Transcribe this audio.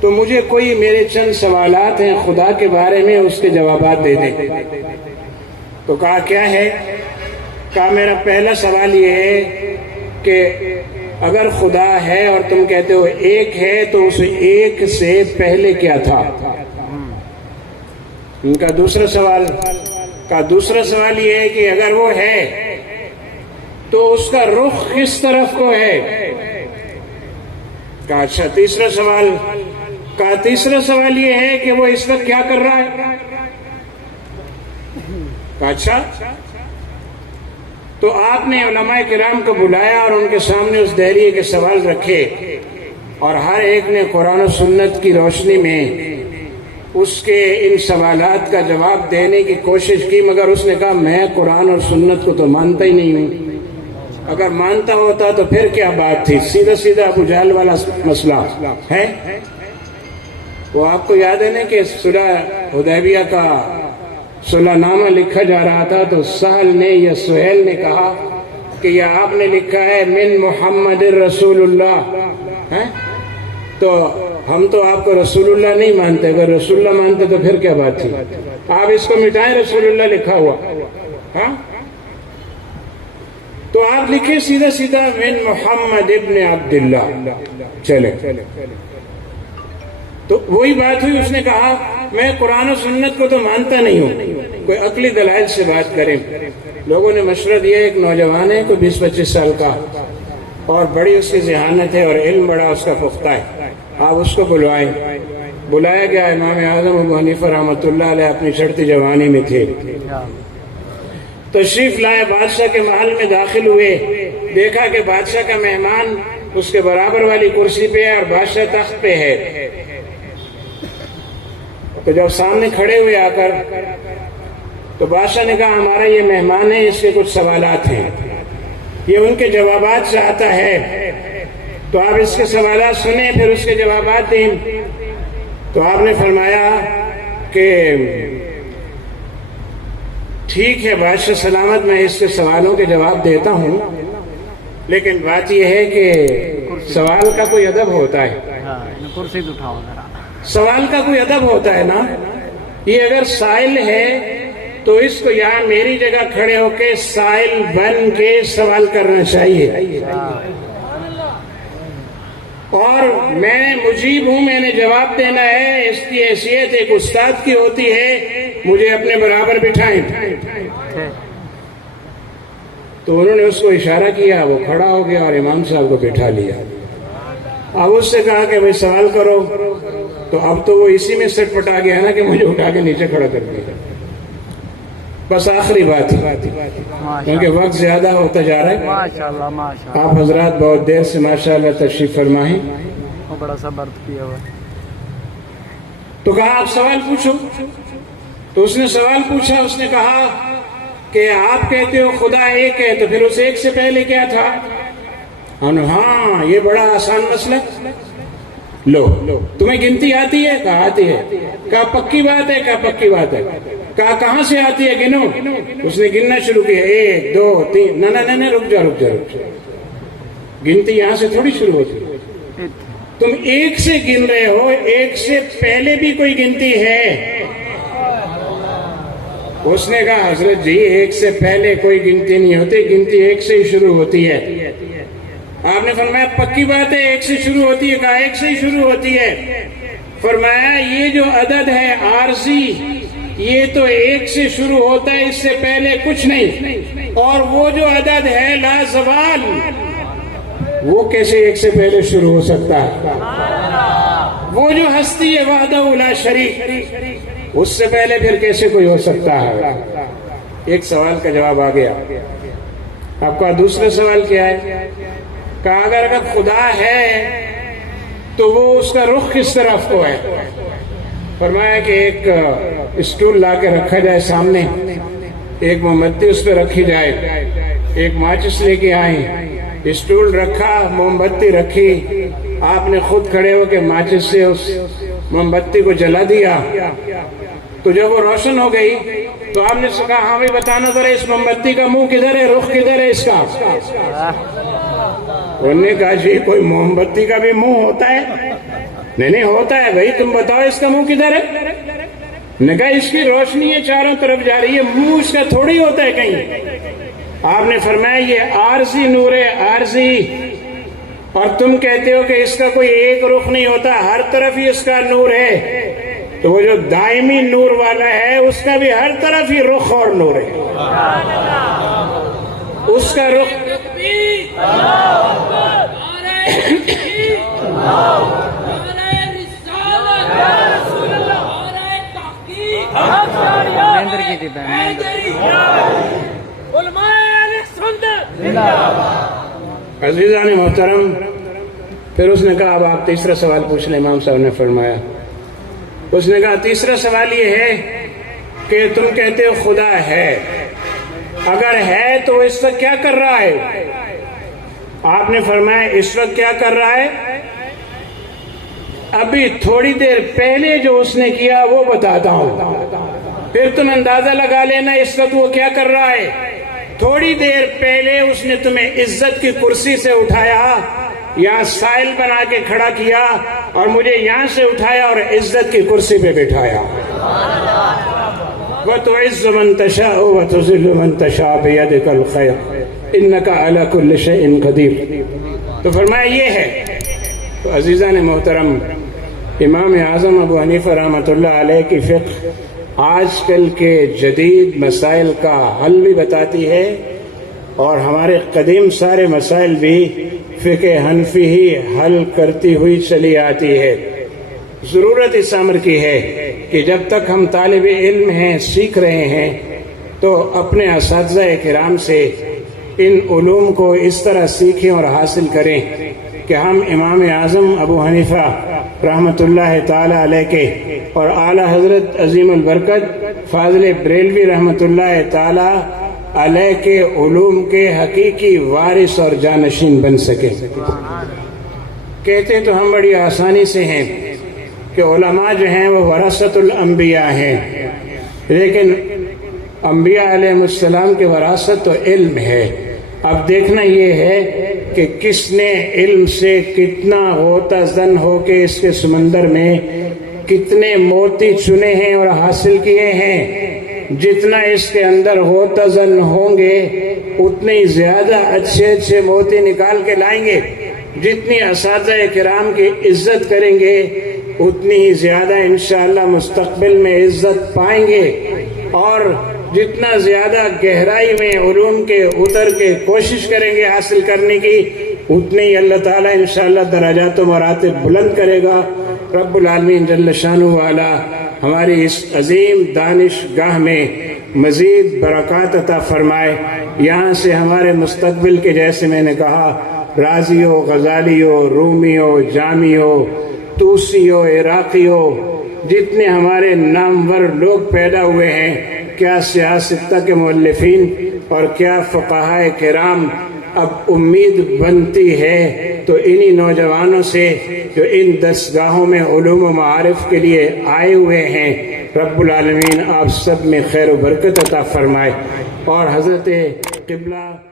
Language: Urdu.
تو مجھے کوئی میرے چند سوالات ہیں خدا کے بارے میں، اس کے جوابات دے دیں۔ تو کہا کیا ہے؟ کہا میرا پہلا سوال یہ ہے کہ اگر خدا ہے اور تم کہتے ہو ایک ہے تو اس ایک سے پہلے کیا تھا؟ ان کا دوسرا سوال یہ ہے کہ اگر وہ ہے تو اس کا رخ کس طرف کو ہے؟ کہا اچھا تیسرا سوال یہ ہے کہ وہ اس وقت کیا کر رہا ہے؟ کہا اچھا۔ تو آپ نے علماء کرام کو بلایا اور ان کے سامنے اس دہریے کے سوال رکھے، اور ہر ایک نے قرآن و سنت کی روشنی میں اس کے ان سوالات کا جواب دینے کی کوشش کی، مگر اس نے کہا میں قرآن اور سنت کو تو مانتا ہی نہیں ہوں۔ اگر مانتا ہوتا تو پھر کیا بات تھی؟ سیدھا ابو جہل والا مسئلہ ہے۔ وہ آپ کو یاد ہے نا کہ صلح حدیبیہ کا صلح نامہ لکھا جا رہا تھا، تو سہل نے یا سہیل نے کہا کہ یہ آپ نے لکھا ہے من محمد رسول اللہ، تو ہم تو آپ کو رسول اللہ نہیں مانتے، اگر رسول اللہ مانتے تو پھر کیا بات تھی؟ آپ اس کو مٹائیں، رسول اللہ لکھا ہوا۔ ہاں تو آپ لکھیں سیدھا من محمد ابن عبداللہ، چلے۔ تو وہی بات ہوئی، اس نے کہا میں قرآن و سنت کو تو مانتا نہیں ہوں، کوئی عقلی دلائل سے بات کریں۔ لوگوں نے مشورہ دیا، ایک نوجوان ہے کوئی 20-25 سال کا، اور بڑی اس کی ذہانت ہے اور علم بڑا اس کا پختہ ہے، آپ اس کو بلوائیں۔ بلایا گیا، امام اعظم ابو حنیفہ رحمۃ اللہ علیہ اپنی چڑھتی جوانی میں تھے، تشریف لائے، بادشاہ کے محل میں داخل ہوئے، دیکھا کہ بادشاہ کا مہمان اس کے برابر والی کرسی پہ ہے اور بادشاہ تخت پہ ہے۔ تو جب سامنے کھڑے ہوئے آ کر، تو بادشاہ نے کہا ہمارا یہ مہمان ہے، اس کے کچھ سوالات ہیں، یہ ان کے جوابات چاہتا ہے، تو آپ اس کے سوالات سنیں پھر اس کے جوابات دیں۔ تو آپ نے فرمایا کہ ٹھیک ہے بادشاہ سلامت، میں اس کے سوالوں کے جواب دیتا ہوں، لیکن بات یہ ہے کہ سوال کا کوئی ادب ہوتا ہے، سوال کا کوئی ادب ہوتا ہے نا۔ یہ اگر سائل ہے تو اس کو یہاں میری جگہ کھڑے ہو کے سائل بن کے سوال کرنا چاہیے، اور میں مجیب ہوں، میں نے جواب دینا ہے، اس کی حیثیت ایک استاد کی ہوتی ہے، مجھے اپنے برابر بٹھائیں۔ تو انہوں نے اس کو اشارہ کیا، وہ کھڑا ہو گیا اور امام صاحب کو بٹھا لیا۔ اب اس سے کہا کہ بھئی سوال کرو، تو اب تو وہ اسی میں سٹ پٹا گیا نا کہ مجھے اٹھا کے نیچے کھڑا کر دیا۔ بس آخری بات کیونکہ وقت زیادہ ہوتا جا رہا ہے، آپ حضرات بہت دیر سے ماشاءاللہ تشریف فرمائیں، بڑا سا برت کیا ہوا۔ تو کہا آپ سوال پوچھو۔ تو اس نے سوال پوچھا، اس نے کہا کہ آپ کہتے ہو خدا ایک ہے، تو پھر اس ایک سے پہلے کیا تھا؟ ہاں یہ بڑا آسان مسئلہ، لو تمہیں گنتی آتی ہے؟ کہا آتی ہے۔ کہا پکی بات ہے؟ کہا پکی بات ہے۔ کہا کہاں سے آتی ہے؟ گنو۔ اس نے گننا شروع کیا، 1 2 3، نہ رک جا، گنتی یہاں سے تھوڑی شروع ہوتی ہے، تم ایک سے گن رہے ہو، ایک سے پہلے بھی کوئی گنتی ہے؟ اس نے کہا حضرت جی ایک سے پہلے کوئی گنتی نہیں ہوتی، گنتی ایک سے ہی شروع ہوتی ہے۔ آپ نے فرمایا پکی بات ہے ایک سے شروع ہوتی ہے؟ کہا ایک سے ہی شروع ہوتی ہے۔ فرمایا یہ جو عدد ہے عارضی، یہ تو ایک سے شروع ہوتا ہے، اس سے پہلے کچھ نہیں، اور وہ جو عدد ہے لا زوال، وہ کیسے ایک سے پہلے شروع ہو سکتا ہے؟ وہ جو ہستی ہے وحدہ لا شریک، اس سے پہلے پھر کیسے کوئی ہو سکتا ہے؟ ایک سوال کا جواب آ گیا۔ آپ کا دوسرا سوال کیا ہے؟ کہا اگر خدا ہے تو وہ اس کا رخ کس طرف کو ہے؟ فرمایا کہ ایک اسٹول لا کے رکھا جائے سامنے، ایک موم بتی اس پہ رکھی جائے، ایک ماچس لے کے آئیں، اسٹول رکھا، موم بتی رکھی، آپ نے خود کھڑے ہو کے ماچس سے اس موم بتی کو جلا دیا، تو جب وہ روشن ہو گئی تو آپ نے کہا ہاں بھائی بتانا ذرا اس موم بتی کا منہ کدھر ہے، رخ کدھر ہے اس کا؟ انہوں نے کہا جی کوئی موم بتی کا بھی منہ ہوتا ہے؟ نہیں ہوتا ہے بھائی، تم بتاؤ اس کا منہ کدھر ہے؟ نے کہا اس کی روشنی ہے چاروں طرف جا رہی ہے، منہ اس کا تھوڑی ہوتا ہے کہیں۔ آپ نے فرمایا یہ عارضی نور ہے، عارضی، اور تم کہتے ہو کہ اس کا کوئی ایک رخ نہیں ہوتا، ہر طرف ہی اس کا نور ہے۔ تو وہ جو دائمی نور والا ہے اس کا بھی ہر طرف ہی رخ اور نور ہے، اس کا رخ مہندر کی تھی بہن عزیزان محترم۔ پھر اس نے کہا اب آپ تیسرا سوال پوچھ لیں۔ امام صاحب نے فرمایا، اس نے کہا تیسرا سوال یہ ہے کہ تم کہتے ہو خدا ہے، اگر ہے تو اس وقت کیا کر رہا ہے؟ آپ نے فرمایا اس وقت کیا کر رہا ہے؟ ابھی تھوڑی دیر پہلے جو اس نے کیا وہ بتاتا ہوں، پھر تم اندازہ لگا لینا اس وقت وہ کیا کر رہا ہے۔ تھوڑی دیر پہلے اس نے تمہیں عزت کی کرسی سے اٹھایا، یہاں سائل بنا کے کھڑا کیا، اور مجھے یہاں سے اٹھایا اور عزت کی کرسی پہ بٹھایا۔ وَتُعِزُّ مَن تَشَاءُ وَتُذِلُّ مَن تَشَاءُ بِيَدِكَ الْخَيْرُ إِنَّكَ عَلَى كُلِّ شَيْءٍ قَدِيرٌ۔ تو فرمایا یہ ہے۔ تو عزیزان محترم، امام اعظم ابو حنیفہ رحمۃ اللہ علیہ کی فقہ آج کل کے جدید مسائل کا حل بھی بتاتی ہے، اور ہمارے قدیم سارے مسائل بھی فقہ حنفی ہی حل کرتی ہوئی چلی آتی ہے۔ ضرورت اس امر کی ہے کہ جب تک ہم طالب علم ہیں، سیکھ رہے ہیں، تو اپنے اساتذہ کرام سے ان علوم کو اس طرح سیکھیں اور حاصل کریں کہ ہم امام اعظم ابو حنیفہ رحمۃ اللہ تعالی علیہ کے اور اعلی حضرت عظیم البرکت فاضل بریلوی رحمۃ اللہ تعالی علیہ کے علوم کے حقیقی وارث اور جانشین بن سکے۔ کہتے تو ہم بڑی آسانی سے ہیں کہ علماء جو ہیں وہ ورثۃ الانبیاء ہیں، لیکن انبیاء علیہ السلام کے وراثت تو علم ہے۔ اب دیکھنا یہ ہے کہ کس نے علم سے کتنا غوطہ زن ہو کے اس کے سمندر میں کتنے موتی چنے ہیں اور حاصل کیے ہیں۔ جتنا اس کے اندر غوطہ زن ہوں گے اتنے ہی زیادہ اچھے اچھے موتی نکال کے لائیں گے، جتنی اساتذہ کرام کی عزت کریں گے اتنی ہی زیادہ انشاءاللہ مستقبل میں عزت پائیں گے، اور جتنا زیادہ گہرائی میں علوم کے اتر کے کوشش کریں گے حاصل کرنے کی، اتنے ہی اللہ تعالیٰ انشاءاللہ درجات و مراتب بلند کرے گا۔ رب العالمین جل شانہ والا ہماری اس عظیم دانش گاہ میں مزید برکات عطا فرمائے۔ یہاں سے ہمارے مستقبل کے، جیسے میں نے کہا، رازی ہو، غزالی ہو، رومی ہو، جامی ہو، توسی ہو، عراقی ہو، جتنے ہمارے نامور لوگ پیدا ہوئے ہیں، کیا سیاستہ کے مؤلفین اور کیا فقہائے کرام، اب امید بنتی ہے تو انہی نوجوانوں سے جو ان درسگاہوں میں علوم و معارف کے لیے آئے ہوئے ہیں، رب العالمین آپ سب میں خیر و برکت عطا فرمائے، اور حضرت قبلہ